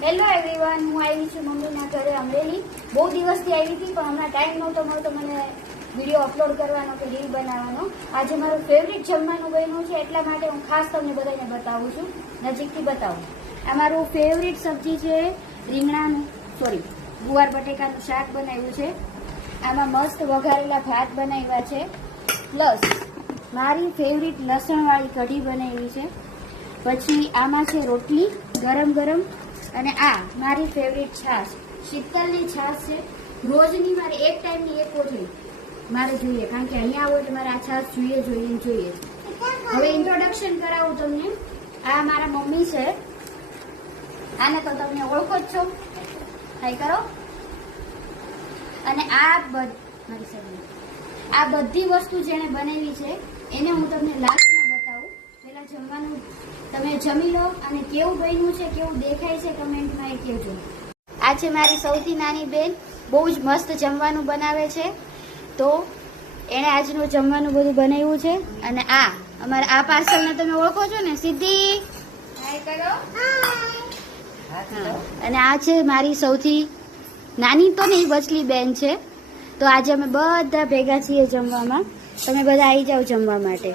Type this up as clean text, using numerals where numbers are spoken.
Hello everyone, હું આવી છું મમ્મીના ઘરે અમરેલી. બહુ દિવસથી આવી હતી પણ હમણાં ટાઈમ નહોતો મળતો મને વિડીયો અપલોડ કરવાનો કે રીલ બનાવવાનો. આજે મારું ફેવરિટ જમવાનું બન્યું છે, એટલા માટે હું ખાસ તમને બધાને બતાવું છું, નજીકથી બતાવું. આ મારું ફેવરિટ સબ્જી છે, ગુવાર બટેકાનું શાક બનાવ્યું છે. આમાં મસ્ત વઘારેલા ભાત બનાવ્યા છે, પ્લસ મારી ફેવરિટ લસણવાળી કઢી બનાવી છે. પછી આમાં છે રોટલી ગરમ ગરમ, અને આ મારી ફેવરિટ છાશ, શીતલની છાશ છે. રોજની મારે એક ટાઈમની એક કોથળી મારે જોઈએ, કારણ કે અહીંયા આવો એટલે મારે આ છાશ જોઈએ. હવે ઇન્ટ્રોડક્શન કરાવું તમને. આ મારા મમ્મી છે, આને તો તમે ઓળખો જ છો, હાય કરો. અને આ બધી વસ્તુ જેને બનાવી છે એને હું તમને લાસ્ટમાં બતાવું. પેલા જમવાનું તમે જમી લો, અને કેવું બન્યું છે, કેવું દેખાય છે કમેન્ટમાં એ કહેજો. આ છે મારી સૌથી નાની બેન, બહુ જ મસ્ત જમવાનું બનાવે છે. તો એણે આજનું જમવાનું બધું બનાવ્યું છે. અને આ અમારા આ પાર્સલને તમે ઓળખો છો ને, સિદ્ધિ, હાય કરો. અને આ છે મારી સૌથી નાની તો નહીં, બચલી બેન છે. તો આજે અમે બધા ભેગા છીએ જમવામાં. તમે બધા આવી જાઓ જમવા માટે.